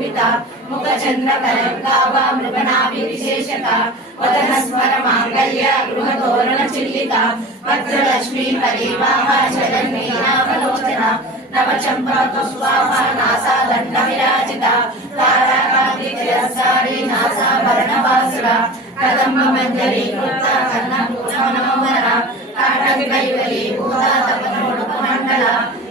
शोभिता मुखचंद्र कलंकावा मृगनाभि विशेषता वदन स्मर मांगल्य गृहतोरण चिल्लिका वज्रलक्ष्मी परिवाह चलन्नीनावलोचना नवचंपा पुष्पाः नासा दंड विराजिता ताराकांति चिरस्तारी नासा वर्णवासुरा कदम्ब मंजरी कृता कर्णपूर्ण मनोहरा काटक कैवली भूता तपनोडुप मंडल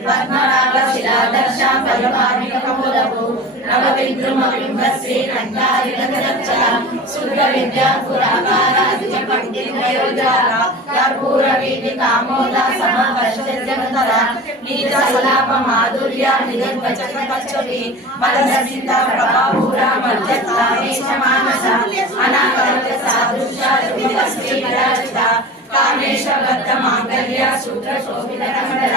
पद्मनाभ शिलादर्श परिवारिक कमूलपु नवविद्रुम बिंबश्री कंठारिलचल शुद्ध विद्या पुराकार द्विज पंडित नयोजल कर्पूर वीति कामोद समवर्षजगतर नीच सलाप माधुर्य निजद्वचन कच्छपि मदसिता प्रभापूर मध्यत्तामेश मानस अनाकलित सादृश्य जुगश्री विराजिता कामेश बद्ध मांगल्य सूत्र शोभित कमंडल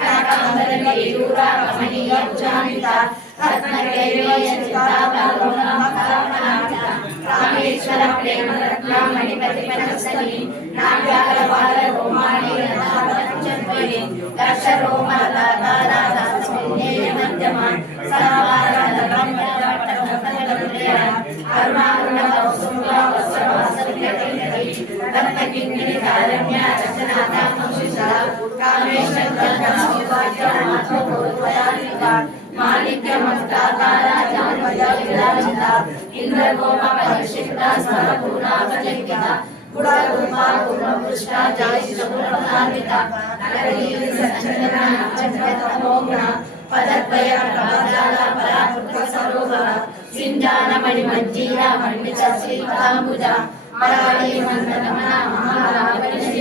कनकांबरी यूरा कमनीय भुजान्विता रत्नकैवेय चिताभरणमकरमनामिता रामेश्वर प्रेम रत्न मणिपतिपनस्तनी नाट्यालवाल रोमाणि रत्नावचन्वनि दक्ष रोमलतारा दासस्मिन्नेय मध्यमा सनावारलकं पट्टकलप्रिया करुणारुण कौसुम्भ वस्त्रवासल्यकैकरी रत्नकिङ्गिनि कारण्य रचनाता मंशिषा कामेश्वर सौभाग्यमात्मपूर्वयानिका माणिक्य मस्ताकार जानपद विराजिता इंद्रगोप परिशिष्टा स्मरपूर्णापजंकिता गुणरूपा पूर्णपुष्टा जयश्चकुरप्रधानिता नगरीरि सच्चंद्र नक्षत्रतमोगुण पदद्वय प्रभाजाल पराकृत सरोवर सिंजानमणि मज्जीरा मण्डित श्रीपदाम्बुजा मराठी मंदगमना महारावणि